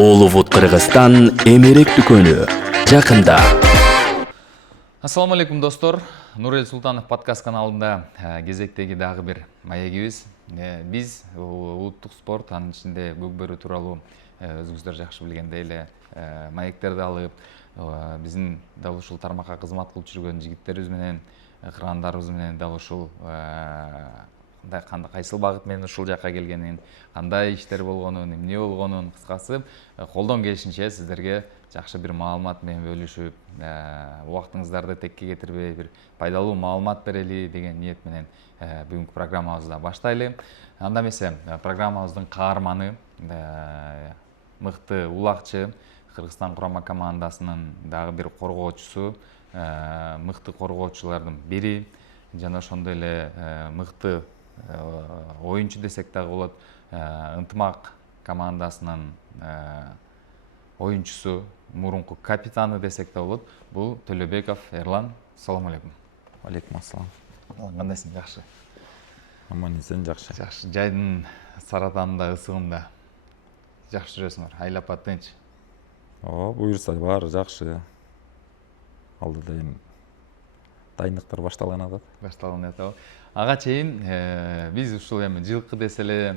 Олувуд Кыргызстан эмерек дүкөнү жакында. Ассаламу алейкум достор. Нурел Султанов подкаст каналында кезектеги дагы бир маегибиз. Биз улуттук спорт, анын ичинде көкбөрү тууралуу өзүңүздөр жакшы билгендей эле маектерди алып, биздин дал ушул тармакка кызмат кылып жүргөн жигиттерибиз менен, кыргыздарыбыз менен дал ушул кайсыл багыт менен ушул жакка келгенин, кандай иштер болгонун, эмне болгонун кыскасы колдон келишинче сиздерге жакшы бир маалымат менен бөлүшүп, убактыңыздарды текке кетирбей бир пайдалуу маалымат берели деген ниет менен бүгүнкү программабызды баштайлы. Анда эмесе программабыздын каарманы, мыкты улакчы, Кыргызстан курама командасынын дагы бир коргоочусу, мыкты коргоочулардын бири жана ошондой эле мыкты оюнчу десек дагы болот, Ынтымак командасынын оюнчусу, мурунку капитаны десек да болот. Бул Төлөбеков Эрлан. Салам алейкум. Алейкум ассалам. Кандайсың, жакшы? Аман эсен, жакшы. Жакшы. Жайдын саратанында, ысыгында жакшы жүрөсүңөр. Айлап тынч. Буюрса баары жакшы. Алдыда эми дайындыктар башталган атат. Башталган атабы. Ага чейин биз ушул эми жылкы десе эле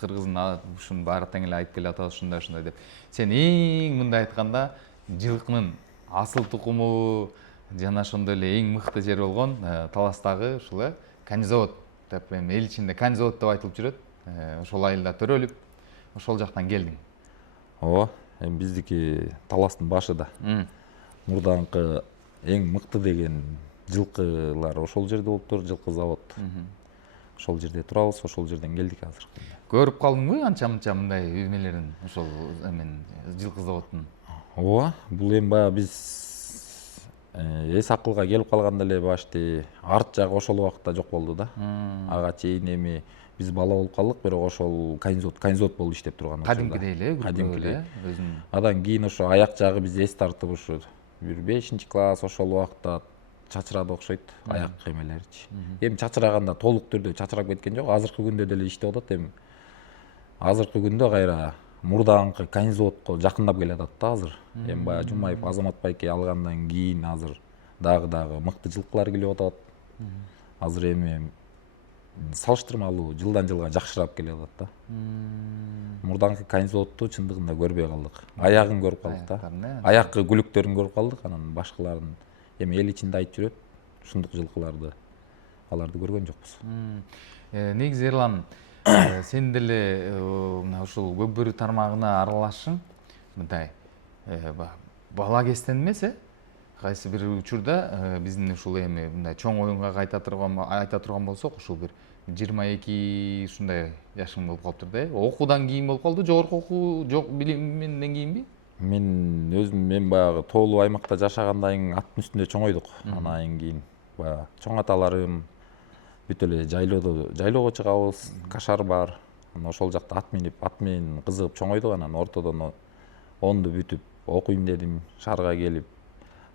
кыргыздын ушунун баары тең эле айтып келе атабыз, ушундай деп. Сен эң мындай айтканда жылкынын асыл тукуму жана ошондой эле эң мыкты жери болгон Таластагы ушул Канизавод деп, эми эл ичинде Канизавод деп айтылып жүрөт. Ошол айылда төрөлүп, ошол жактан келдиң. Эми биздики Таластын башы да. Мурдаңкы эң мыкты деген жылкылар ошол жерде болуптур, жылкы завод. Ошол жерде турабыз, ошол жерден келдик азыр. Көрүп калдыңбы анча-мынча мындай үймелерин, ошол эмен жылкы заводдун? Бул эми баягы биз эс акылга келип калганда эле башты арт жагы ошол убакытта жок болду да. Ага чейин эми биз бала болуп калдык, бирок ошол Канизавод болуп иштеп турган учурда. Кадимкидей эле, кадимкидей өзүнүн. Адан кийин ошо аяк жагы биз эс тартып ушу бир 5-класс ошол убакытта чачырады окшойт, аяк эмелеричи. Эми чачыраганда толук түрдө чачырап кеткен жок, азыркы күндө деле иштеп атат. Эми азыркы күндө кайра мурдаңкы Канизаводко жакындап келатат да азыр. Эми баягы Жумаев Азамат байке алгандан кийин азыр дагы мыкты жылкылар келип атат. Азыр эми салыштырмалуу жылдан жылга жакшырап келе атат да. Мурдаңкы Канизаводду чындыгында көрбөй калдык. Аягын көрүп калдык да. Аяккы күлүктөрүн көрүп калдык, анан башкаларын эми эл ичинде айтып жүрөт. Ушундук жылкыларды аларды көргөн жокпуз. Негизи Эрлан, сен деле ушул көкбөрү тармагына аралашышың мындай бала кезден эмес, кайсы бир учурда биздин ушул эми мындай чоң оюнга айта турган болсок, ушул бир 22 ушундай жашың болуп калыптыр да. Окуудан кийин болуп калды, жогорку окуу жок билиминден кийинби? Мен баягы тоолуу аймакта жашагандан кийин аттын үстүндө чоңойдук. Анан кийин баягы чоң аталарым бүт эле жайлоого чыгабыз, кашар бар. Анан ошол жакта ат менен кызыгып чоңойдук. Анан ортодон 10ду бүтүп окуйм дедим, шаарга келип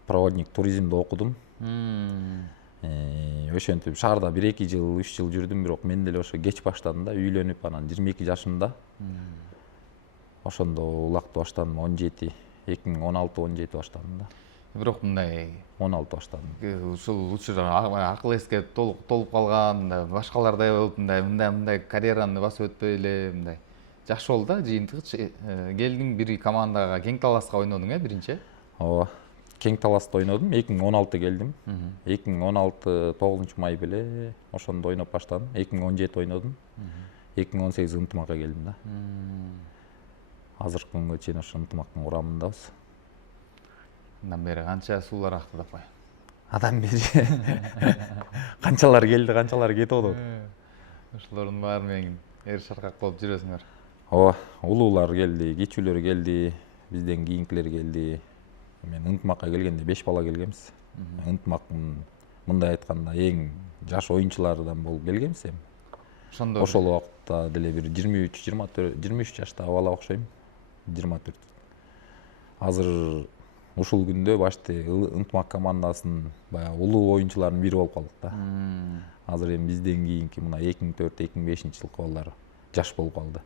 проводник туризмди окудум. Ошентип шаарда 1-2 жыл, 3 жыл жүрдүм, бирок мен деле ошо кеч баштадым да, үйлөнүп, анан 22 жашымда. Ошондо улакты баштадым, 2016-17 баштадым да. Бирок мындай 16 баштадым. Ушул учурда акыл эске толуп калган, башкалардай болуп мындай карьераны басып өтпөй эле мындай жакшы болду да, жыйынтыгы. Келдиң бир командага, Кең Таласка ойнодуң, биринчи? Кең Таласта ойнодум, 2016 келдим. 2016 9-май беле ошондо ойноп баштадым. 2017 ойнодум. 2018 Ынтымакка келдим да. Азыркы күнгө чейин ошо Ынтымактын курамындабыз. Андан бери канча суулар актырдап кой? Адан бери канчалар келди, канчалар кетип атат. Ошолордун баары менен эр шаркак болуп жүрөсүңөр. Улуулар келди, кичүүлөр келди, бизден кийинкилер келди. Мен Ынтымакка келгенде 5 бала келгенбиз. Ынтымактын мындай айтканда эң жаш оюнчуларынан болуп келгенбиз эми. Ошол убакытта деле бир 23 жаштагы бала окшойм. 24. Азыр ушул күндө башты Ынтымак командасынын баягы улуу оюнчуларынын бири болуп калдык да. Азыр эми бизден кийинки мына 2004-2005 жылкы балдар жаш болуп калды.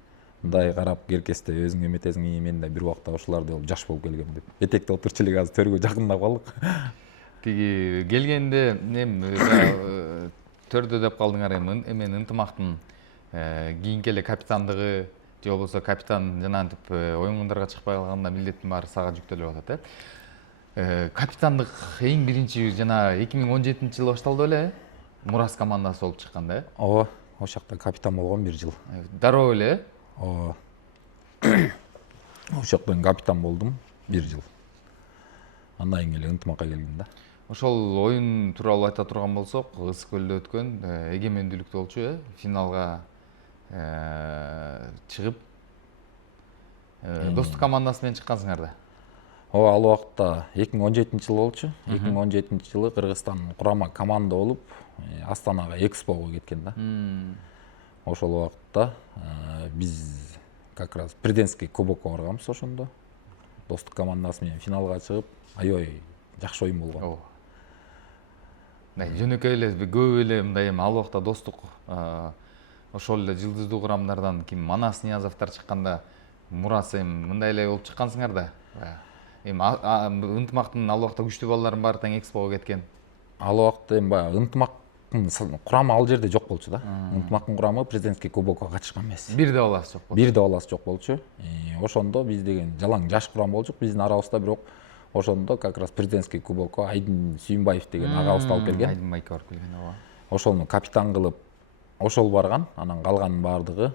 мындай карап керкесте өзүң эметесиң, мен да бир убакта ошолордой болуп жаш болуп келгем деп. Этекте отурчу элек азыр төргө жакындап калдык. Тиги келгенде төрдө деп калдыңар эми ынтымактын кийинки эле капитандыгы же болбосо капитан жанагынтип оюндарга чыкпай калганда милдеттин баары сага жүктөлүп атат капитандык эң биринчи жана 2017-жылы башталды беле Мурас командасы болуп чыкканда Ооба, ошол жакта капитан болгом 1 жыл. Дароо эле Ооба. Ошол жактан капитан болдум 1 жыл. Андан кийин эле ынтымакка келдим да. Ошол оюн тууралуу айта турган болсок, Ысык көлдө өткөн эгемендүүлүктүү болчу, финалга чыгып Достук командасы менен чыккансыңар да. Ооба, ал убакта 2017-жылы болчу. 2017-жылы Кыргызстан курама команда болуп, Астанага экспого кеткен да. Ошол убакта биз как раз президентский кубокко барганбыз ошондо. Достук командасы менен финалга чыгып, аябай жакшы оюн болгон. Жөнөкөй эле көп эле мындай эми ал убакта Достук ошол эле жылдыздуу курамдардан ким Манас Ниязовдор чыкканда Мурас эми мындай эле болуп чыккансыңар да. Эми ынтымактын ал убакта күчтүү балдарын баары тең экспого кеткен. Ал убакта эми баягы ынтымактын курамы ал жерде жок болчу да. Ынтымактын курамы президентский кубокко катышкан эмес. Бир да баласы жок болчу. Бир да баласы жок болчу. Ошондо биз деген жалаң жаш курам болчук. Биздин арабызда бирок ошондо как раз президентский кубокко Айдын Сүйүнбаев деген агабыз алып келген. Айдын Майка алып келген, ооба. Ошону капитан кылып ошол барган, анан калганын баардыгы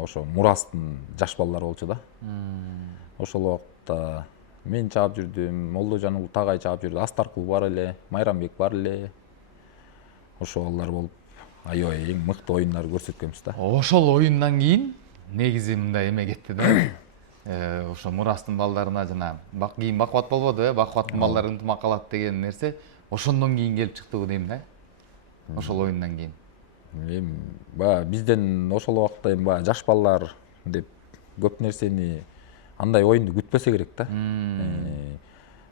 ошо Мурастын жаш балдары болчу да. Ошол убакта мен чаап жүрдүм, Молдожан Тагай чаап жүрдү, Астаркул бар эле, Майрамбек бар эле. Ошол балдар болуп, аябай эң мыкты оюндар көрсөткөнбүз да. Ошол оюндан кийин негизи мындай эме кетти да. Ошо Мурастын балдарына жана кийин бакубат болбоду, бакубаттын балдары ынтымак калат деген нерсе ошондон кийин келип чыктыбы дейм да. Ошол оюндан кийин. Эми баягы бизден ошол убакта эми баягы жаш балдар деп көп нерсени андай оюнду күтпөсө керек да.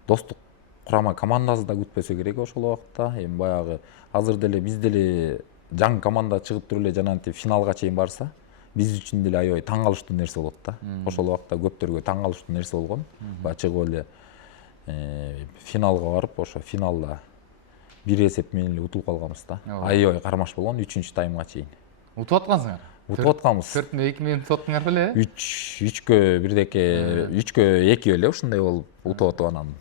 Достук курама командасы да күтпөсө керек ошол убакта. Эми баягы азыр деле биз деле жаңы команда чыгып туруп эле жанагынтип финалга чейин барса, биз үчүн деле аябай таң калыштуу нерсе болот да. Ошол убакта көптөргө таң калыштуу нерсе болгон. Баягы чыгып эле финалга барып, ошо финалда 1 эсеп менен эле утулуп калганбыз да. Аябай кармаш болгон 3-чү таймга чейин. Утуп аткансыңар? Утуп атканбыз. 4-2 менен утуп аттыңар беле? 3-кө 3-кө 2 беле ушундай болуп утуп атып анан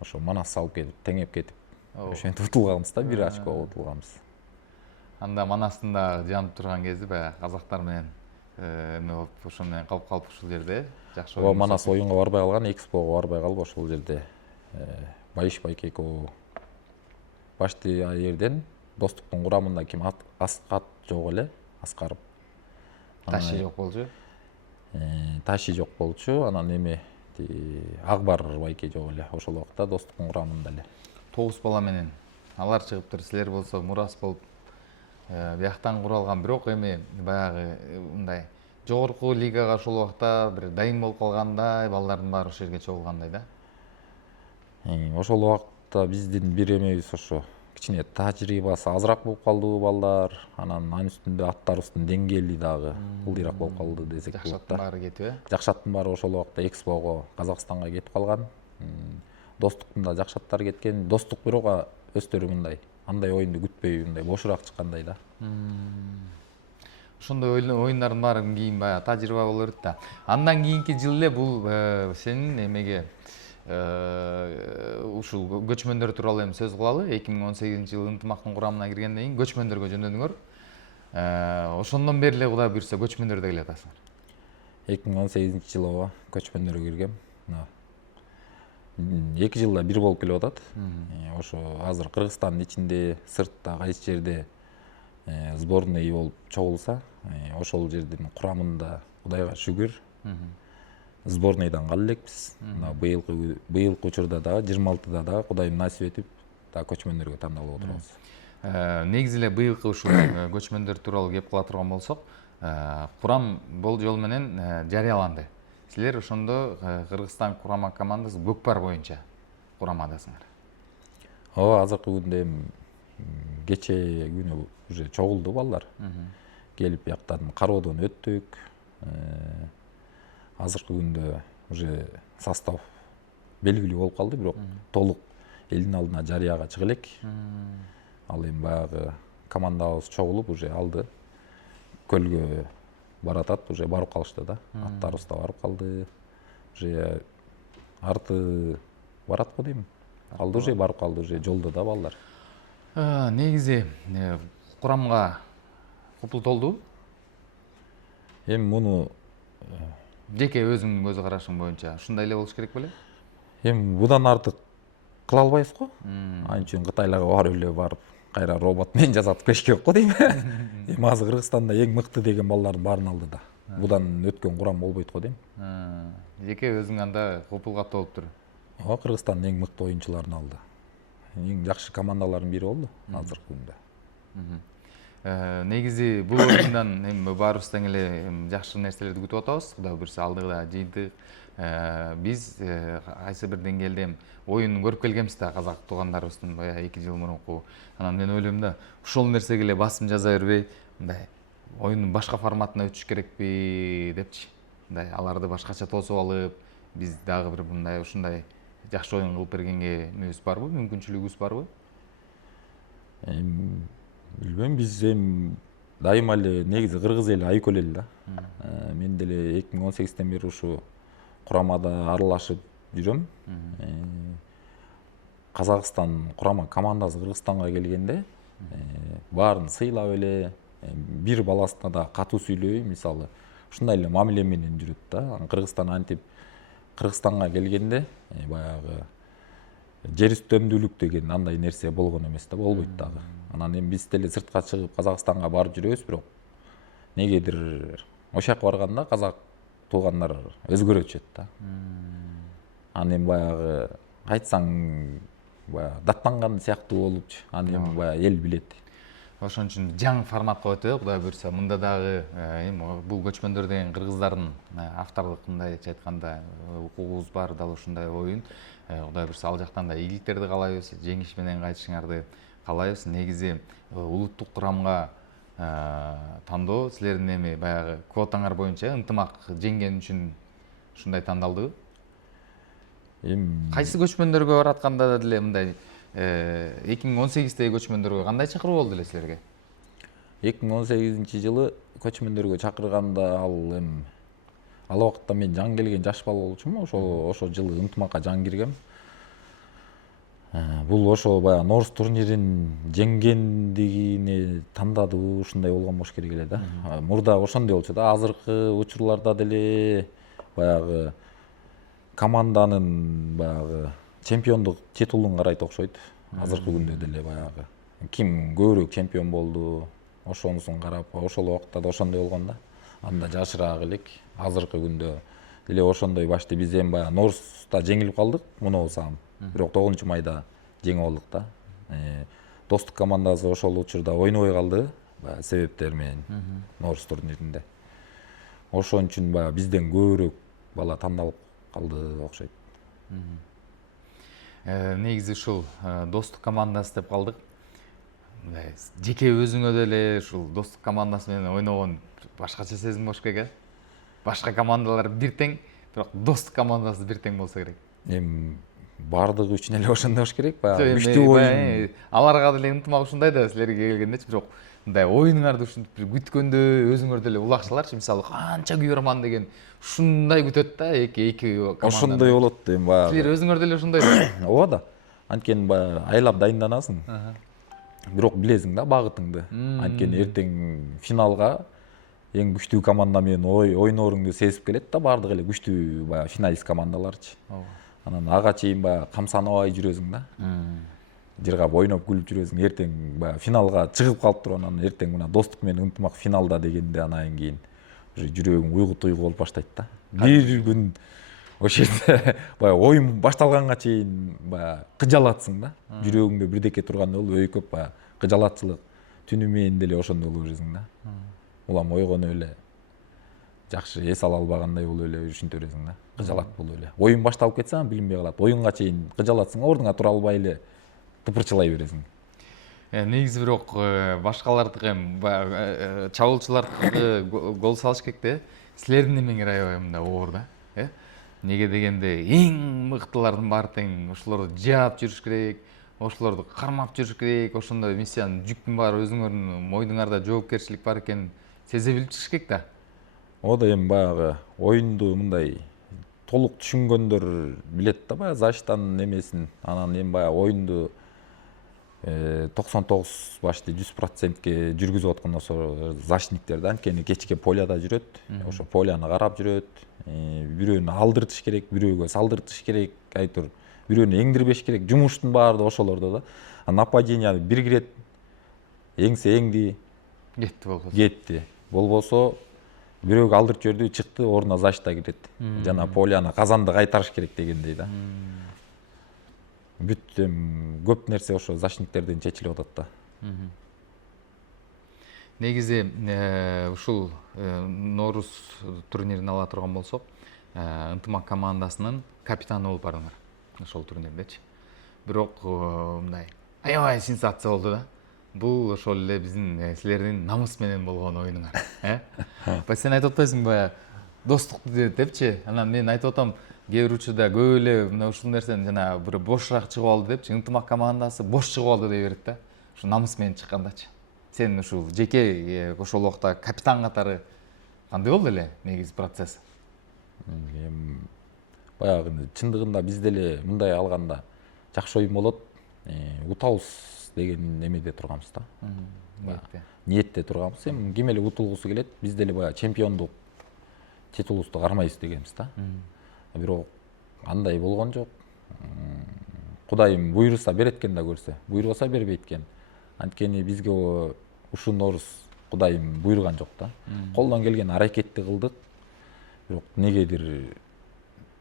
ошо Манас салып кетип, теңеп кетип, ошентип утулганбыз да, 1 очкого утулганбыз. Анда Манастын да жанып турган кези баягы казактар менен эме болуп, ошо менен калып ушул жерде жакшы ойын. Манас оюнга барбай калган, экспого барбай калып ошол жерде Байыш Байкеков башты жерден Достуктун курамында ким Аскат жок эле, Аскаров. Таши жок болчу. Таши жок болчу, анан эме Акбар Байке жок эле. Ошол убакта Достуктун курамында эле. 9 бала менен алар чыгыптыр, силер болсо Мурас болуп бияктан куралган, бирок эми баягы мындай жогорку лигага ошол убакта бир дайым болуп калгандай, балдардын баары ошол жерге чогулгандай да. Ошол убакта биздин бир эмебиз ошо кичине тажрыйбасы азыраак болуп калды балдар, анан анын үстүндө аттарыбыздын деңгээли дагы ылдыйраак болуп калды десек болот да. Жакшаттын баары кетип, Жакшаттын баары ошол убакта экспого Казакстанга кетип калган. Достуктун да жакшаттары кеткен. Достук бирок өздөрү мындай андай оюнду күтпөй мындай бошураак чыккандай да. Ошондой оюндардын баары кийин баягы тажрыйба боло берет да. Андан кийинки жыл эле бул сенин эмеге ушул көчмөндөр тууралуу эми сөз кылалы. 2018-жылы ынтымактын курамына киргенден кийин көчмөндөргө жөндөдүңөр. Ошондон бери эле Кудай буйрса көчмөндөрдө келатасыңар. 2018-жылы ооба көчмөндөргө киргем. 2 жылда бир болуп келип атат. Ошо азыр Кыргызстандын ичинде, сыртта кайсы жерде сборный болуп чогулса, ошол жердин курамында Кудайга шүгүр сборныйдан кала элекпиз. Быйылкы учурда дагы 26-да дагы Кудайым насип этип, дагы көчмөндөргө тандалып отурабыз. Негизи эле быйылкы ушул көчмөндөр тууралуу кеп кыла турган болсок, курам бул жол менен жарыяланды. Силер ошондо Кыргызстан курама командасы көкпар боюнча курамадасыңар. Ооба, азыркы күндө эми кече күнү уже чогулду балдар. Келип бияктан кароодон өттүк. Азыркы күндө уже состав белгилүү болуп калды, бирок толук элдин алдына жарыяга чыга элек. Ал эми баягы командабыз чогулуп уже алды көлгө баратат, уже барып калышты да. Аттарыбыз да барып калды. Уже арты барат го дейм. Алды уже барып калды, уже жолдо да балдар. Негизи курамга купул толду. Эми муну Жеке өзүңдүн көз карашың боюнча ушундай эле болуш керек беле? эми будан артык кыла албайбыз го. Ал үчүн Кытайларга барып эле барып кайра робот менен жасатып келиш керек го дейм. Эми азыр Кыргызстанда эң мыкты деген балдардын баарын алды да. Будан өткөн курам болбойт го дейм. Жеке өзүң анда купул каттап болуптур. Ооба, Кыргызстандын эң мыкты оюнчуларын алды. Эң жакшы командалардын бири болду азыркы күндө. Негизи бул оюндан эми баарыбыз тең эле жакшы нерселерди күтүп атабыз. Кудай буйрса алдыда жыйынтык. Биз кайсы бир деңгээлде оюн көрүп келгенбиз да, казак туугандарыбыздын баягы 2 жыл мурунку. Анан мен ойлойм да, ушул нерсеге эле басым жаза бербей, мындай оюндун башка форматына өтүш керекпи депчи. Мындай аларды башкача тосуп алып, биз дагы бир мындай ушундай жакшы оюн кылып бергенге эмебиз барбы, мүмкүнчүлүгүбүз барбы? Билбейм, биз эми дайыма эле негизи кыргыз эли айкөл эл да. Мен деле 2018-тен бери ушу курамада аралашып жүрөм. Казакстан курама командасы Кыргызстанга келгенде баарын сыйлап эле, бир баласына да катуу сүйлөбөй, мисалы ушундай эле мамиле менен жүрөт да. Кыргызстан антип Кыргызстанга келгенде баягы жер үстөмдүүлүк деген андай нерсе болгон эмес да, болбойт дагы. Анан эми биз деле сыртка чыгып Казакстанга барып жүрөбүз, бирок негедир ошол жака барганда казак туугандар өзгөрөчүт да. Аны эми баягы айтсаң баягы даттанган сыяктуу болупчу. Аны эми баягы эл билет. Ошон үчүн жаңы форматка өтөбү, Кудай буйрса. Мында дагы эми бул көчмөндөр деген кыргыздардын авторлук мындайча айтканда укугубуз бар, дал ушундай оюн. Кудай буйрса ал жактан да ийгиликтерди каалайбыз, жеңиш менен кайтышыңарды каалайбыз. Негизи улуттук курамга тандоо силердин эми баягы квотаңар боюнча ынтымак жеңген үчүн ушундай тандалдыбы? Эми Кайсы көчмөндөргө баратканда деле мындай 2018-теги көчмөндөргө кандай чакыруу болду эле силерге? 2018-жылы көчмөндөргө чакырганда ал убакытта мен жаңы келген жаш бала болчумун, ошол жылы ынтымакка жаңы киргем. Бул ошо баягы Норус турнирин жеңгендигине тандадыбы, ушундай болгон болуш керек эле да. Мурда ошондой болчу да, азыркы учурларда деле баягы команданын баягы чемпиондук титулун карайт окшойт. Азыркы күндө деле баягы ким көбүрөөк чемпион болду, ошонусун карап, ошол убакта да ошондой болгон да. Анда жашыраак элек. Азыркы күндө деле ошондой башты. Биз эми баягы Норуста жеңилип калдык, муну болсам. Бирок 9-майда жеңип алдык да. Достук командасы ошол учурда ойнобой калды, баягы себептер менен Норус турниринде. Ошон үчүн баягы бизден көбүрөөк бала тандалып калды окшойт. Негизи ушул достук командасы деп калдык. Жеке өзүңө деле ушул достук командасы менен ойногон башкача сезим болуш керек, башка командалар бир тең, бирок достук командасы бир тең болсо керек. Эми бардыгы үчүн эле ошондой болуш керек, баягы күчтүү оюн. Аларга деле ынтымак ушундай да, силерге келгендечи, бирок мындай оюнуңарды ушинтип күткөндө өзүңөр деле улакчыларчы, мисалы канча күйөрман деген ушундай күтөт да эки команда. Ошондой болот эми баягы. Силер өзүңөр деле ошондой. Ооба да. Анткени баягы айлап дайынданасың. Бирок билесиң да багытыңды. Анткени эртең финалга эң күчтүү команда менен ойнооруңду сезип келет да, бардык эле күчтүү баягы финалист командаларчы. Анан ага чейин баягы камсанабай жүрөсүң да. Жыргап ойноп күлүп жүрөсүң, эртең баягы финалга чыгып калып туруп, анан эртең мына достук менен ынтымак финалда дегенде анан кийин уже жүрөгүң уйгу-туйгу болуп баштайт да. Бир күн ошол жерде баягы оюн башталганга чейин баягы кыжалатсың да. Жүрөгүңдө бирдеке тургандай болуп, өйкөп баягы кыжалатчылык түнү менен деле ошондой болуп жүрсүң да. Улам ойгонуп эле жакшы эс ала албагандай болуп эле ушинте бересиң да. Кыжалат болуп эле. Оюн башталып кетсе билинбей калат. Оюнга чейин кыжалатсың, ордуңа тура албай эле тыпырчылай бересиң. Негизи бирок башкалардыкы баягы чабуулчулардыкы гол салыш керек да. силердин эмеңер аябай мындай оор да, неге дегенде эң мыктылардын баары тең ошолорду жаап жүрүш керек, ошолорду кармап жүрүш керек, ошондой миссиянын жүктүн баары өзүңөрдүн мойнуңарда жоопкерчилик бар экенин сезе билип чыгыш керек да. О да эми баягы оюнду мындай толук түшүнгөндөр билет да, баягы защитанын эмесин. Анан эми баягы оюнду 99 башты 100%ке жүргүзүп аткан ошо защитниктер да, анткени кечке поляда жүрөт, ошо поляны карап жүрөт, бирөөнү алдыртыш керек, бирөөгө салдыртыш керек, айтор бирөөнү эңдирбеш керек, жумуштун баары да ошолордо да. Нападение бир кирет, эңсе эңди, кетти. Болбосо бирөөгө алдырып жиберди, чыкты, ордуна защита кирет. Жана поляны казанды кайтарыш керек дегендей да. Бүт көп нерсе ошо защитниктерден чечилип атат да. Негизи ушул Нооруз турнирин ала турган болсок, ынтымак командасынын капитаны болуп бардыңар ошол турнирдечи. Бирок мындай аябай сенсация болду да. Бул ошол эле биздин силердин намыс менен болгон оюнуңар. Сен айтып атпайсыңбы баягы достукту депчи, анан мен айтып атам, кээ бир учурда көп эле мына ушул нерсени жана бир бошураак чыгып алды депчи, ынтымак командасы бош чыгып алды дей берет да. Ушу намыс менен чыккандачы. Сен ушул жеке ошол убакта капитан катары кандай болду эле негизи процесс? Эми баягы чындыгында биз деле мындай алганда жакшы оюн болот, утабыз деген эмеде турганбыз да. Ниетте турганбыз. Эми ким эле утулгусу келет, биз деле баягы чемпиондук титулубузду кармайбыз дегенбиз да. Бирок андай болгон жок. Кудайым буйруса берет экен да көрсө, буйрубаса бербейт экен. Анткени бизге ушул Нооруз Кудайым буйруган жок да. Колдон келген аракетти кылдык. Бирок негедир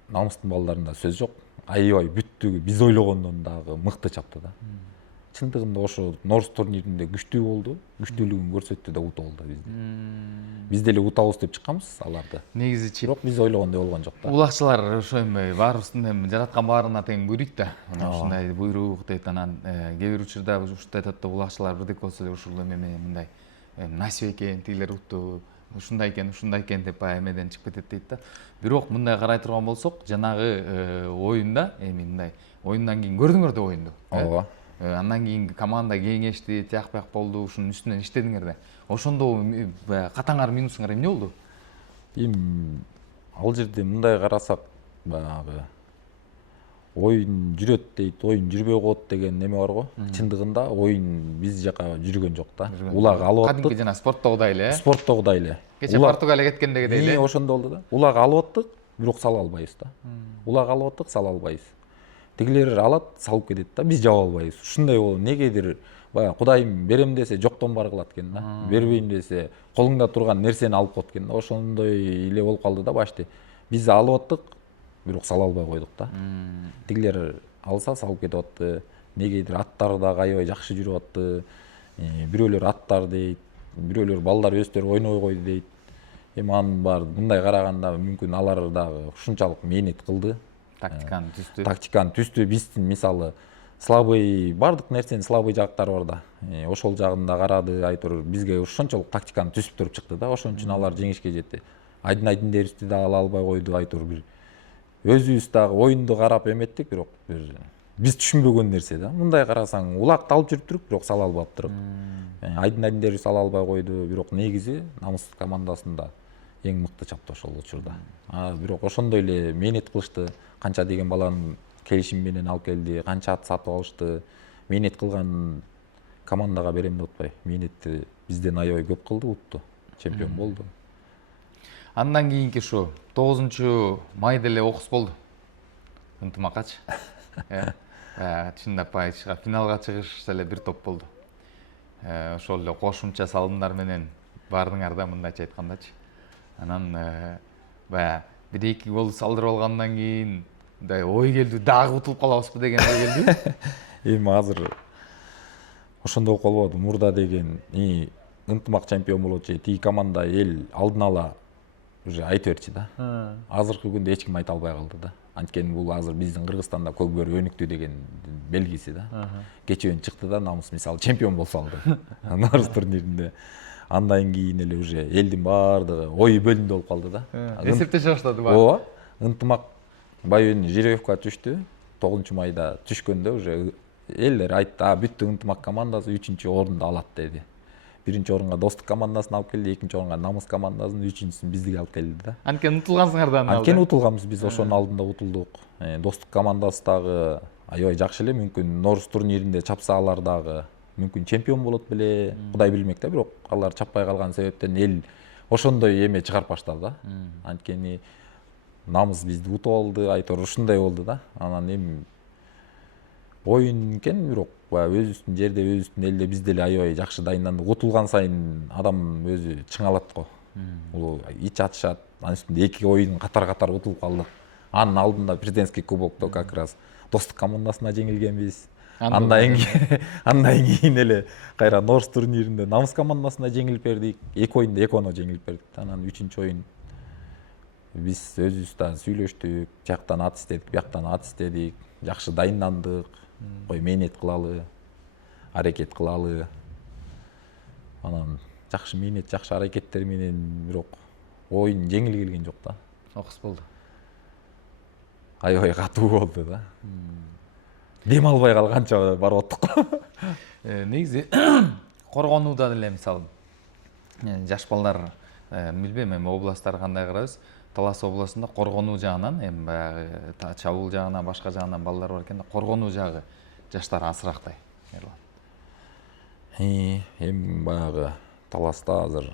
намыстын балдарында сөз жок. Аябай бүттүгү биз ойлогондон дагы мыкты чапты да. Чындыгында ошо Нооруз турниринде күчтүү болду, күчтүүлүгүн көрсөттү да утуп алды бизди. Биз деле утабыз деп чыкканбыз аларды. Негизичи Бирок биз ойлогондой болгон жок да. Улакчылар ошо эми баарыбыздын эми жараткан баарына тең буйруйт да. Ушундай буйрук дейт, анан кээ бир учурда ушундай айтат да, улакчылар бирдек болсо эле ушул эме мындай насип экен, тигилер утту, ушундай экен деп баягы эмеден чыгып кетет дейт да. Бирок мындай карай турган болсок, жанагы оюнда эми мындай оюндан кийин көрдүңөр да оюнду. Ооба. Андан кийин команда кеңешти, тияк бияк болду, ушунун үстүнөн иштедиңер да. Ошондо катаңар минусуңар эмне болду? Эми ал жерде мындай карасак, баягы оюн жүрөт дейт, оюн жүрбөй коет деген неме барго. Чындыгында оюн биз жака жүргөн жок да. Улагы алып аттык. Кадимки жана спорттогудай эле. Спорттогудай эле. Кече Португалия кеткендегидей эле. Ошондо болду да. Улагы алып аттык, бирок сала албайбыз да. Улагы алып аттык, сала албайбыз. Тигилер алат, салып кетет да, биз жаба албайбыз. Ушундай болду. Негедир баягы Кудайым берем десе жоктон бар кылат экен да. Бербейм десе колуңда турган нерсени алып коет экен да. Ошондой эле болуп калды да башты. Биз алып аттык, бирок сала албай койдук да. Тигилер алса салып кетип атты. Негедир аттары да аябай жакшы жүрүп атты. Бирөөлөр аттар дейт, бирөөлөр балдар өздөрү ойнобой койду дейт. Эми анын баары мындай караганда мүмкүн алар дагы ушунчалык мээнет кылды. Тактиканы түздү. Биздин мисалы слабый, бардык нерсенин слабый жактары бар да. Ошол жагында карады, айтор бизге ошончолук тактиканы түзүп туруп чыкты да. Ошон үчүн алар жеңишке жетти. Айдын-айдындерибизди да ала албай койду, айтор бир өзүбүз дагы оюнду карап эметтик, бирок биз түшүнбөгөн нерсе да. Мындай карасаң улагды алып жүрүп туруп, бирок сала албаптырык. Айдын-айдындерибиз ала албай койду, бирок негизи намыс командасында эң мыкты чапты ошол учурда. Бирок ошондой эле мээнет кылышты. Канча деген баланын келишим менен алып келди, канча ат сатып алышты. Мээнет кылган командага берем деп атпай, мээнетти бизден аябай көп кылды, утту. Чемпион болду. Андан кийинки ушу 9-майда эле окус болду. Ынтымакачы. Чындап айтышка финалга чыгыш эле бир топ болду. Ошол эле кошумча салымдар менен бардыңар да, мындайча айткандачы. Анан баягы 1-2 гол салдырып алгандан кийин мындай ой келди, дагы утулуп калабызбы деген ой келди. Эми азыр ошондой болуп калбады. Мурда деген ынтымак чемпион болочу, тиги команда эл алдын ала уже айтып берчи да. Азыркы күндө эч ким айта албай калды да. Анткени бул азыр биздин Кыргызстанда көкбөрү өнүктү деген белгиси да. Кечээ чыкты да, намыс мисалы чемпион болсо алды. Нооруз турниринде. Андан кийин эле уже элдин баардыгы ою бөлүндү болуп калды да. Эсептеше баштады баары. Ооба. Ынтымак Байөөнүн Жеребевка түштү. 9-майда түшкөндө уже элдер айтты, бүттү ынтымак командасы 3-орунду алат деди. 1-орунга Достук командасын алып келди, 2-орунга Намыс командасын, 3-сүн биздики алып келди да. Анткени утулгансыңар да аны. Анткени утулганбыз, биз ошонун алдында утулдук. Достук командасы дагы аябай жакшы эле, мүмкүн Норус турниринде чапса алар дагы мүмкүн чемпион болот беле, Кудай билмек да, бирок алар чаппай калган себептен эл ошондой эме чыгарып баштады да. Анткени Намыс бизди утуп алды, айтор ушундай болду да. Анан эми оюн экен, бирок өзүбүздүн жерде, өзүбүздүн элде биз деле аябай жакшы дайындандык. Утулган сайын адам өзү чыңалат го. Бул ич атышат. Анын үстүндө 2 оюн катар утулуп калдык. Анын алдында президентский кубокто как раз Достук командасына жеңилгенбиз. Андан кийин эле кайра Норс турниринде Намыс командасына жеңилип бердик. 2 оюнда 2-оно жеңилип бердик. Анан 3-оюн биз өзүбүз да сүйлөштүк, жактан ат истедик, бияктан ат истедик, жакшы дайындандык, мээнет кылалы, аракет кылалы. Анан жакшы мээнет, жакшы аракеттер менен бирок оюн жеңил келген жок да. Окус болду. Аябай катуу болду да. Дем албай калганча барып аттык. Негизи коргонууда деле мисалы жаш балдар, билбейм, эми областтар кандай карайбыз. Талас областында коргонуу жагынан, эми баягы чабуул жагынан, башка жагынан балдар бар экен да, коргонуу жагы жаштар азырактай. Эми баягы Таласта азыр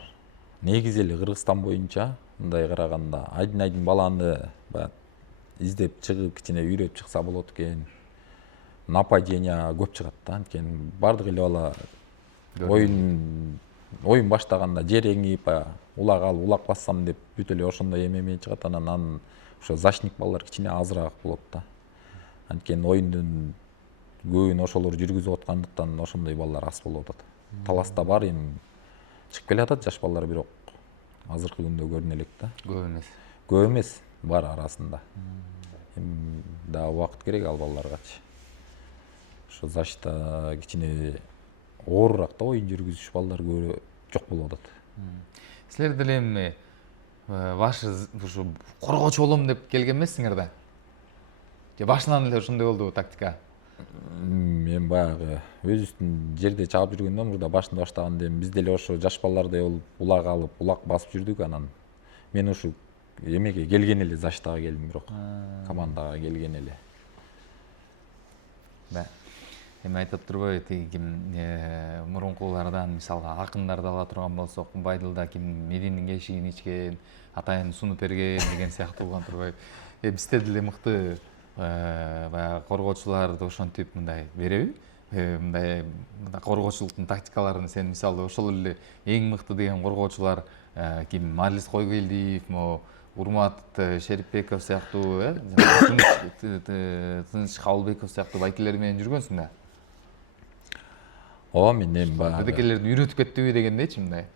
негизи эле Кыргызстан боюнча мындай караганда айдын баланы баягы издеп чыгып, кичине үйрөтүп чыкса болот экен. Нападение көп чыгат да, анткени бардык эле бала оюн баштаганда жереңип, улак ал, улак бассам деп бүт эле ошондой эме менен чыгат. Анан ошо защитник балдар кичине азыраак болот да. Анткени оюндун көбүн ошолор жүргүзүп аткандыктан ошондой балдар аз болуп атат. Таласта бар, эми чыгып келатат жаш балдар, бирок азыркы күндө көрүнө элек да. Көп эмес, бар арасында. Эми дагы убакыт керек ал балдаргачы. Ошо защита кичине оорураак да, оюн жүргүзүш балдар жок болуп атат. Силер деле эми башы ушу коргоочу болом деп келген эмессиңер да? Же башынан эле ошондой болдубу тактика? Мен баягы өзүбүздүн жерде чаап жүргөндө мурда башында баштаганда эми биз деле ошо жаш балдардай болуп улак алып, улак басып жүрдүк. Анан мен ушу эмеге келген эле защитага келдим, бирок командага келген эле. Эми айтып турбайбы, тиги ким мурункулардан мисалга акындарды ала турган болсок, Байдылда ким Мединин кешигин ичкен, атайын сунуп берген деген сыяктуу болгон турбайбы. Бизде деле мыкты баягы коргоочуларды ошентип мындай береби? Мындай коргоочулуктун тактикаларын сен мисалы ошол эле эң мыкты деген коргоочулар ким? Марлис Койгелдиев, Урмат Шерипбеков сыяктуу, Тыныч Кабылбеков сыяктуу байкелер менен жүргөнсүң да? Ооба, мен эми баягы Бедекелерди үйрөтүп кеттиби дегендейчи мындай.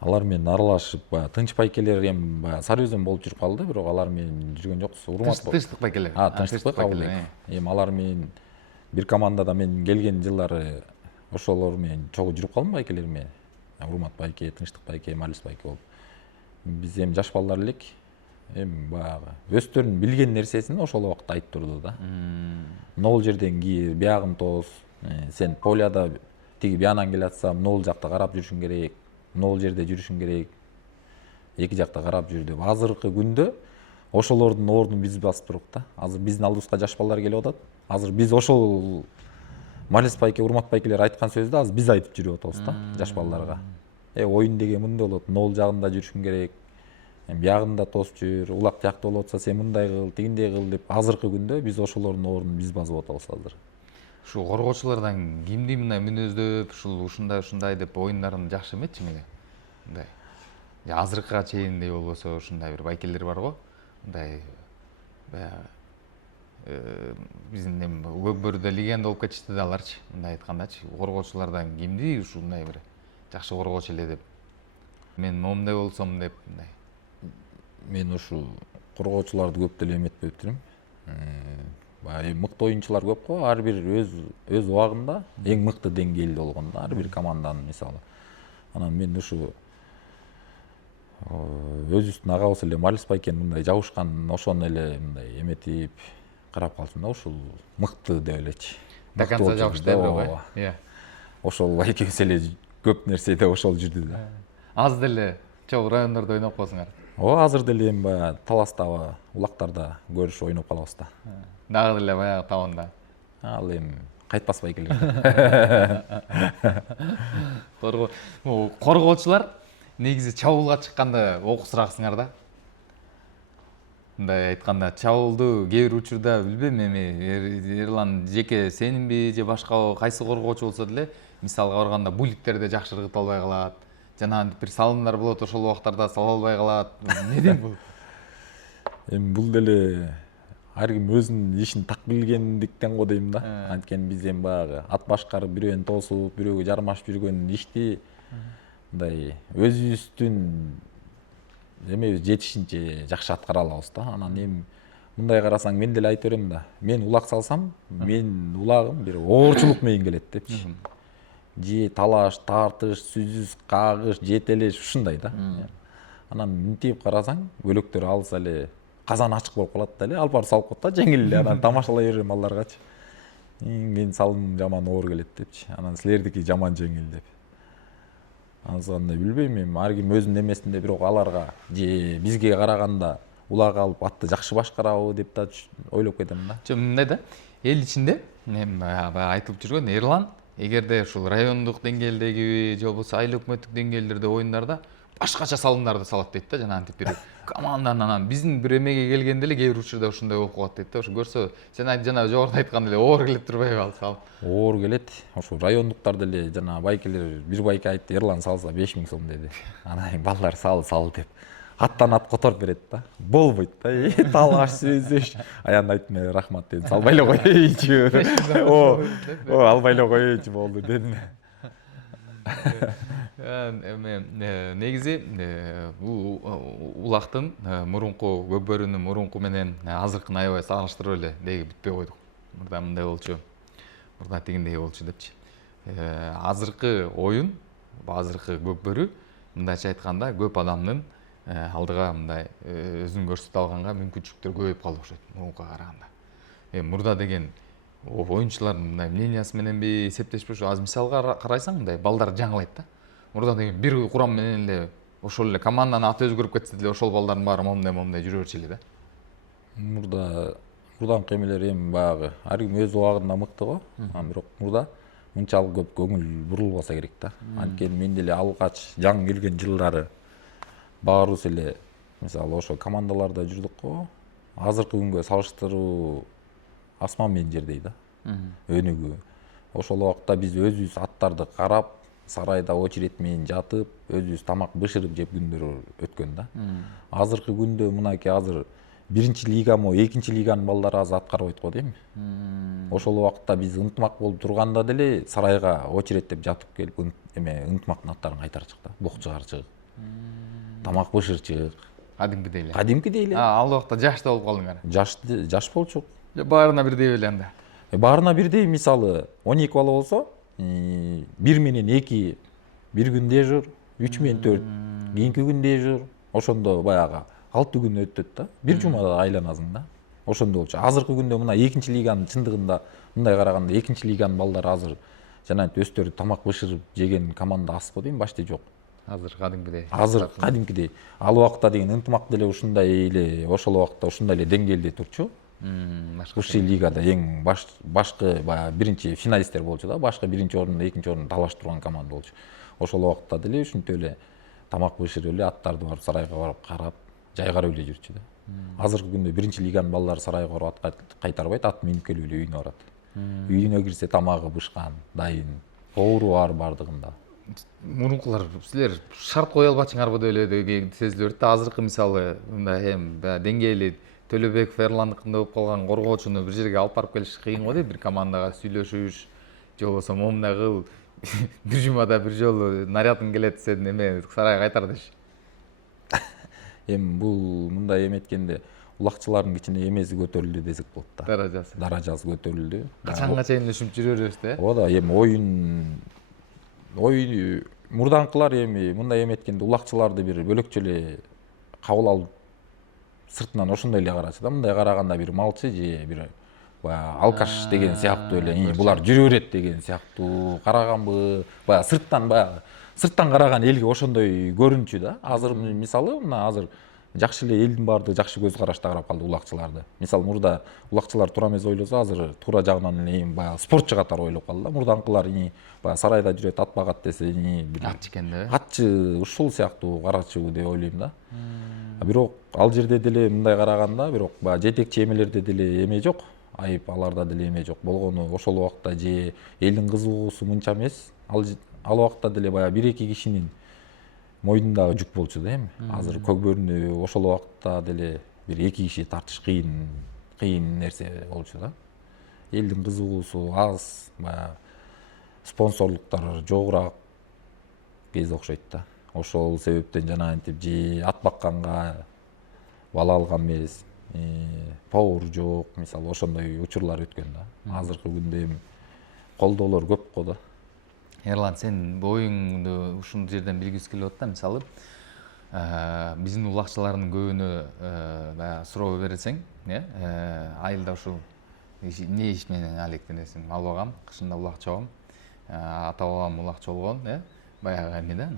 Алар менен аралашып, баягы тынч байкелер эми баягы Сары Өзөн болуп жүрүп калды, бирок алар менен жүргөн жокпуз. Урмат Тынчтык байкелер. Тынчтык Кабылбеков. Эми алар менен бир командада мен келген жылдары ошолор менен чогуу жүрүп калдым, байкелер менен. Урмат байке, Тынчтык байке, Марлис байке болуп. Биз эми жаш балдар элек, эми баягы өздөрүнүн билген нерсесин ошол убакта айтып турду да. Могул жерден кийин биягын тоз, сен поляда тиги биянан келатсам, могул жакта карап жүрүшүң керек, могул жерде жүрүшүң керек. Эки жакта карап жүр деп. Азыркы күндө ошолордун ордун биз басып турук да. Азыр биздин алдыбызга жаш балдар келип атат. Азыр биз ошол Марлис байке, Урмат байкелер айткан сөздү азыр биз айтып жүрүп атабыз да жаш балдарга. Оюн деген мындай болот, могул жагында жүрүшүң керек, биягында тосуп жүр, улак тиякта болуп атса сен мындай кыл, тигиндей кыл деп. Азыркы күндө биз ошолордун ордун биз басып атабыз азыр. Ушу коргоочулардан кимди мындай мүнөздөп, ушундай деп оюндарын жакшы эметчи мени? Мындай. Азыркыга чейиндей болбосо ушундай бир байкелер бар го. Мындай баягы биздин эми көкбөрүдө легенда болуп кетишти да аларчы, мындай айткандачы. Коргоочулардан кимди ушундай бир жакшы коргоочу эле деп. Мен момундай болсом деп мындай. Мен ушу коргоочуларды көп деле эметпей турдум. Баягы мыкты оюнчулар көп го, ар бир өз убагында эң мыкты деңгээлде болгон да, ар бир команданын мисалы. Анан мен ушу өзүбүздүн агабыз эле малыспай экен мындай жабышкан ошону эле мындай эметип карап калдым да, ушул мыкты деп элечи. До конца жабышты бирок. Иә. Ошол экөөбүз эле көп нерседе ошол жүрдү да. Аз деле чогуу райондордо ойноп калсыңар. Ооба, азыр деле эми баягы таластабы, улактарда көрүшүп ойноп калабыз да. Дагы деле баягы табанда. Ал эми кайтпаспай келем. Коргоочулар негизи чабуулга чыкканда окусураксыңар да. Мындай айтканда чабуулду кээ бир учурда билбейм эми Эрлан жеке сенинби же башка кайсы коргоочу болсо деле мисалга барганда буллиттерде жакшы ыргыта албай калат. Жана бир салымдар болот, ошол убактарда сала албай калат. Неден бул? Эми бул деле ар ким өзүнүн ишин так билгендиктен го дейм да. Анткени биз эми баягы ат башкарып, бирөөнү тосуп, бирөөгө жармашып жүргөн ишти мындай өзүбүздүн эмебиз жетишинче жакшы аткара алабыз да. Анан эми мындай карасаң мен деле айта берем да. Мен улак салсам, мен улагым бир оорчулук менен келет депчи. Же талаш, тартыш, сүзүш, кагыш, жетелеш ушундай да. Анан мынтип карасаң, бөлөктөр алса эле казан ачык болуп калат да эле, алып барып салып коет да, жеңил эле. Анан тамашалай берем аларгачы. Мен салым жаман оор келет депчи. Анан силердики жаман жеңил деп. Азгандай билбейм эми, ар ким өзүнүн эмесинде, бирок аларга же бизге караганда улак алып атты жакшы башкарабы деп да ойлоп кетем да. Жок, мындай да. Эл ичинде эми баягы айтылып жүргөн Эрлан эгерде ушул райондук деңгээлдеги же болбосо айыл өкмөттүк деңгээлдерде оюндарда башкача салымдарды салат дейт да, жана антип бир команданын анан биздин бир эмеге келгенде эле кээ бир учурда ушундай болуп калат дейт да. Ошо көрсө сен жана жогоруда айткандай эле оор келип турбайбы ал салым? Оор келет. Ошо райондуктар деле жана байкелер, бир байке айтты, Эрлан салса 5000 сом деди. Анан балдар сал деп. Аттан ат которуп берет да. Болбойт да. Талаш, сөзөш. Аянда айттым, рахмат дедим. Салбай эле коеюнчу. Албай эле коеюнчу болду дедим. Негизи улактын мурунку көбөрүнүн мурунку менен азыркын аябай салыштырып эле деги бүтпөй койдук. Мурда мындай болчу, мурда тигиндей болчу депчи. Азыркы оюн, азыркы көбөрү мындайча айтканда көп адамдын алдыга мындай өзүн көрсөтө алганга мүмкүнчүлүктөр көбөйүп калды окшойт мурункуга караганда. Мурда деген оюнчулардын мындай мнениясы мененби эсептешпи, ошо аз мисалга карайсаң мындай балдар жаңылайт да. Мурда деген бир курам менен эле ошол эле команданын аты өзгөрүп кетсе деле ошол балдардын баары момундай жүрө берчү эле да. Мурданкы эмелер эми баягы ар ким өз убагында мыкты го. Бирок мурда мынчалык көп көңүл бурулбаса керек да. Анткени мен деле алгач жаңы келген жылдары баарыбыз эле мисалы ошо командаларда жүрдүк го. Азыркы күнгө салыштыруу асман менен жердей да. Өнүгүү. Ошол убакта биз өзүбүз аттарды карап, сарайда очередь менен жатып, өзүбүз тамак бышырып жеп күндөр өткөн да. Азыркы күндө мынакей азыр биринчи лигамы, экинчи лиганын балдары азыр аткарбайт го дейм. Ошол убакта биз ынтымак болуп турганда деле сарайга очередь деп жатып келип ынтымактын аттарын кайтарчык да. Бук чыгарчык. Тамак бышырчык. Кадимкидей эле. Ал убакта жаш да болуп калдыңар. Жаш болчук. Баарына бирдей беле анда. Баарына бирдей, мисалы 12 бала болсо, 1 менен 2 бир күн дежур, 3 менен 4 кийинки күн дежур. Ошондо баягы 6 күн өтөт да. Бир жумада айланасың да. Ошондо болчу. Азыркы күндө мына экинчи лиганын чындыгында мындай караганда экинчи лиганын балдары азыр жана өздөрү тамак бышырып жеген команда аз го дейм, башта жок. Азыр кадимкидей. Азыр кадимкидей. Ал убакта деген ынтымак деле ушундай эле, ошол убакта ушундай эле деңгээлде турчу. Ушул лигада эң башкы баягы биринчи финалисттер болчу да, башкы биринчи орунду, экинчи орунду талашып турган команда болчу. Ошол убакта деле ушинтип эле тамак бышырып эле аттарды барып сарайга барып карап, жайгарып эле жүрчү да. Азыркы күндө биринчи лиганын балдары сарайга барып ат кайтарбайт, ат минип келип эле үйүнө барат. Үйүнө кирсе тамагы бышкан, дайын, оору бар бардыгында. Мурункулар силер шарт кое албачыңарбы деп эле сезилип берет да. Азыркы мисалы мындай деңгээли Төлөбеков Эрландыкында болуп калган коргоочуну бир жерге алып барып келиш кыйын го дейм, бир командага сүйлөшүш, же болбосо момундай кыл бир жумада бир жолу нарядың келет сен эме сарайга кайтар деш. Эми бул мындай эметкенде улакчылардын кичине эмеси көтөрүлдү десек болот да. Даражасы көтөрүлдү. Качанга чейин ушинтип жүрө беребиз да. Ооба, эми оюн мурданкылар эми мындай эметкенде улакчыларды бир бөлөкчө эле кабыл алып сыртынан ошондой эле карачу да. Мындай караганда бир малчы же бир баягы алкаш деген сыяктуу эле булар жүрө берет деген сыяктуу караганбы, баягы сырттан караган элге ошондой көрүнчү да. Азыр мисалы мына азыр жакшы эле элдин баардыгы жакшы көз карашта карап калды улакчыларды. Мисалы мурда улакчылар туура эмес ойлосо, азыр туура жагынан эле баягы спортчу катары ойлоп калды да. Мурданкылар баягы сарайда жүрөт, ат багат десе бир атчы экен да. атчы ушул сыяктуу карачу деп ойлойм да. Бирок ал жерде деле мындай караганда, бирок баягы жетекчи эмелерде деле эме жок. Айып аларда деле эме жок. Болгону ошол убакта же элдин кызыгуусу мынча эмес. Ал убакта деле баягы бир эки кишинин мойнундагы жүк болчу да эми. Азыр көгбөрүнү ошол убакта деле бир эки киши тартыш кыйын нерсе болчу да. Элдин кызыгуусу аз, баягы спонсорлуктар жогураак кез окшойт да. Ошол себептен жанагынтип же ат бакканга бала алган эмес, повар жок, мисалы ошондой учурлар өткөн да. Азыркы күндө эми колдоолор көп го да. Эрлан, сен оюңду ушул жерден билгибиз келип атат да, мисалы биздин улакчылардын көбүнө баягы суроо берсең, айылда ушул эмне иш менен алектенесиң? Мал багам, кышында улак чабам, ата бабам улакчы болгон, баягы эме да.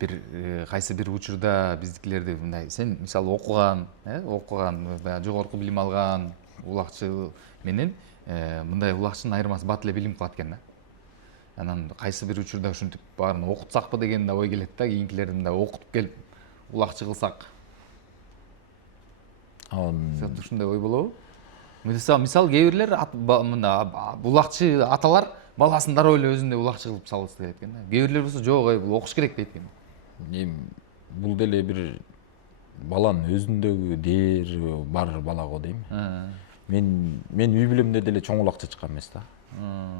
Бир кайсы бир учурда биздикилерди мындай, сен мисалы окуган, баягы жогорку билим алган улакчы менен мындай улакчынын айырмасы бат эле билим кылат экен да. Анан кайсы бир учурда ушинтип баарын окутсакпы деген да ой келет да, кийинкилердин да окутуп келип улакчы кылсак. Сен ушундай ой болобу? Мисалы кээ бирлер мында улакчы аталар баласын дароо эле өзүндөй улакчы кылып салгысы келет экен да. Кээ бирлер болсо жок, бул окуш керек дейт экен. Бул деле бир баланын өзүндөгү дээри бар бала го дейм. Мен үй бүлөмдө деле чоң улакчы чыккан эмес да.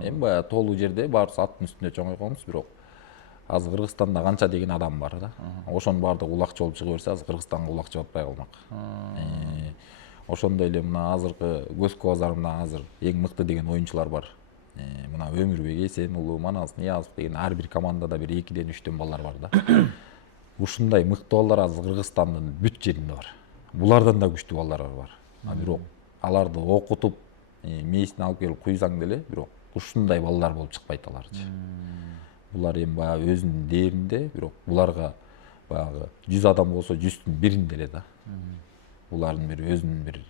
Эми баягы тоолуу жерде баарыбыз аттын үстүндө чоңойгонбуз, бирок азыр Кыргызстанда канча деген адам бар да. Ошонун баардыгы улакчы болуп чыга берсе, азыр Кыргызстанга улакчы батпай калмак. Ошондой эле мына азыркы Көскө базарында азыр эң мыкты деген оюнчулар бар. Мына Өмүрбек Эсенуулу, Манас Ниязов деген ар бир командада бир 2-ден 3төн балдар бар да. Ушундай мыкты балдар азыр Кыргызстандын бүт жеринде бар. Булардан да күчтүү балдар бар. Бирок аларды окутуп, мээсин алып келип куйсаң деле, бирок ушундай балдар болуп чыкпайт аларчы. Булар эми баягы өзүнүн дээринде, бирок буларга баягы 100 адам болсо 100түн биринде эле да. Булардын бир өзүнүн бир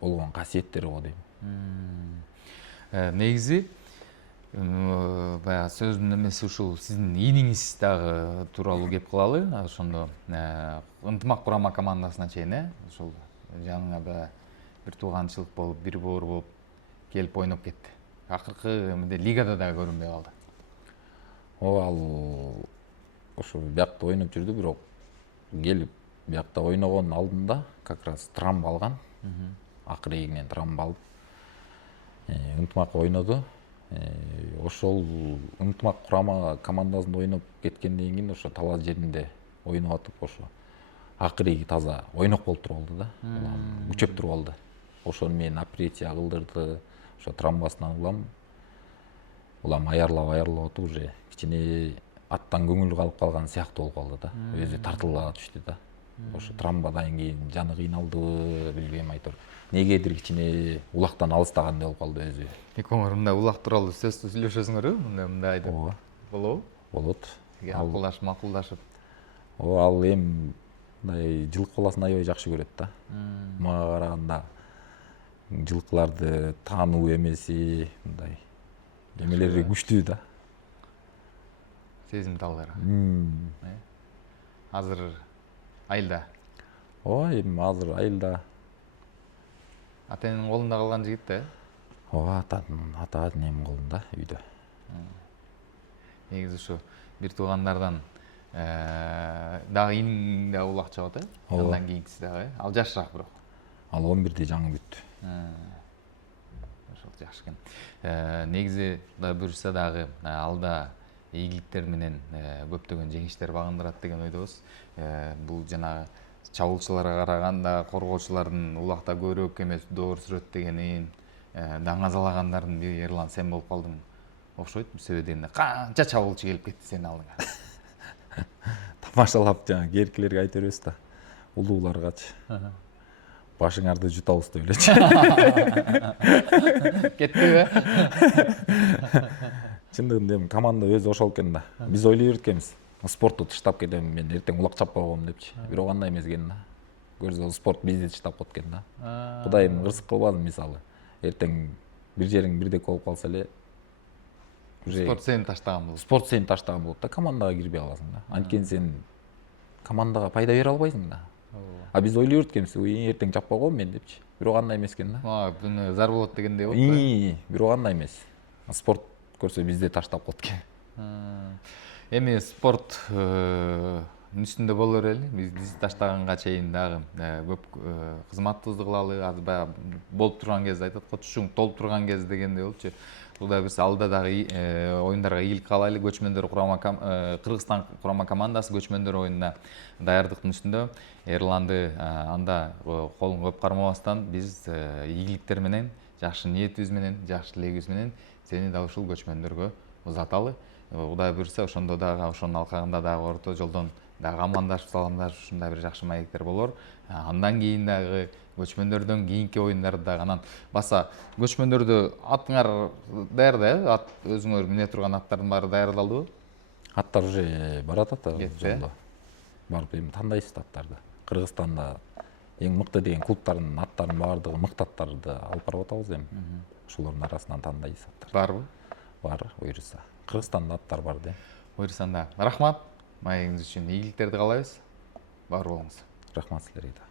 болгон касиеттери го дейм. Негизи баягы сөздүн эмеси ушул сиздин ийниңиз дагы тууралуу кеп кылалы. Ошондо ынтымак курама командасына чейин, ошол жаныңа бир тууганчылык болуп, бир боор болуп келип ойноп кетти. Акыркы лигада да көрүнбөй калды. Ал ошо биякта ойноп жүрдү, бирок келип биякта ойногонун алдында как раз травма алган. Акырегинен травма алып ынтымак ойноду. Ошол ынтымак курама командасында ойноп кеткенден кийин ошо талас жеринде ойноп атып, ошо акыреги таза ойнок болуп туруп алды да. Күчөп туруп алды. Ошону менен операция кылдырды. Ошо травмасынан улам аярлап атып уже кичине аттан көңүл калып калган сыяктуу болуп калды да. Өзү тартыла түштү да. Ошо травмадан кийин жаны кыйналдыбы, билбейм айтор. Негедир кичине улактан алыстагандай болуп калды өзү. Экөөңөр мындай улак тууралуу сөз сүйлөшөсүңөрбү? Мындай айтып. Ооба. Болобу? Болот. Акылдашып, макулдашып. Ал эми мындай жылкы баласын аябай жакшы көрөт да. Мага караганда жылкыларды таануу эмеси, мындай эмелери күчтүү да. Сезимталдары. Азыр айылда. Эми азыр айылда. Ата-эненин колунда калган жигит да? Ата-эненин колунда үйдө. Негизи ушу бир туугандардан дагы ийниң да улак чабат, андан кийинкиси дагы. Ал жашыраак бирок. Ал 11-де жаңы бүттү. Ошол жакшы экен. Негизи Кудай буйрса дагы алда ийгиликтер менен көптөгөн жеңиштер багындырат деген ойдобуз. Бул жанагы чабуулчуларга караганда коргоочулардын улакта көбүрөөк эмес доор сүрөт дегенин даңазалагандардын бири Эрлан сен болуп калдың окшойт. Себеби дегенде канча чабуулчу келип кетти сенин алдыңа. тамашалап жаңа керкилерге айта беребиз да. Улууларгачы. Башыңарды жутабыз деп элечи. Кетпейби? Чындыгында эми команда өзү ошол экен да. Биз ойлой берет экенбиз. Спортту таштап кетем, мен эртең улак чаппай коем депчи. Бирок андай эмес экен да. Көрсө спорт бизди таштап коет экен да. Кудайым ырсык кылбадым мисалы. Эртең бир жериң бирдек болуп калса эле Спорт сени таштаган болот. спорт сени таштаган болот да, командага кирбей каласың да. Анткени сен командага пайда бере албайсың да. А биз ойлой берет экенбиз, эртең чаппай коем мен депчи. Бирок андай эмес экен да. Бүнө зар болот дегендей болот. Бирок андай эмес. Спорт көрсө бизди таштап коет экен. Эми спорт үстүндө боло берели. Биз таштаганга чейин дагы көп кызматыбызды кылалы. Азыр баягы болуп турган кезде айтат го, түшүң толуп турган кез дегендей болчу. Кудай буюрса алда дагы оюндарга ийгилик каалайлы. Көчмөндөр Кыргызстан курама командасы көчмөндөр оюнуна даярдыктын үстүндө. Эрланды анда колун коюп кармабастан биз ийгиликтер менен, жакшы ниетибиз менен, жакшы тилегибиз менен сени дагы ушул көчмөндөргө узаталы. Кудай буюрса ошондо дагы ошонун алкагында дагы орто жолдон дагы амандашып саламдашып ушундай бир жакшы маектер болор. Андан кийин дагы көчмөндөрдөн кийинки оюндарда дагы анан баса көчмөндөрдө атыңар даярда, ат өзүңөр мине турган аттардын баары даярдалдыбы? Аттар уже баратат да Кетти, жолдо. Барып эми тандайсыз аттарды. Кыргызстанда эң мыкты деген клубтардын аттарынын баардыгы мыкты аттарды алып барып атабыз эми. Ошолордун арасынан тандайсыз аттар. Барбы? Бар, буюрса. Кыргызстанда аттар бар да. Буюрсанда рахмат. Маегиңиз үчүн ийгиликтерди каалайбыз. Бар болуңуз. Рахмат силерге да.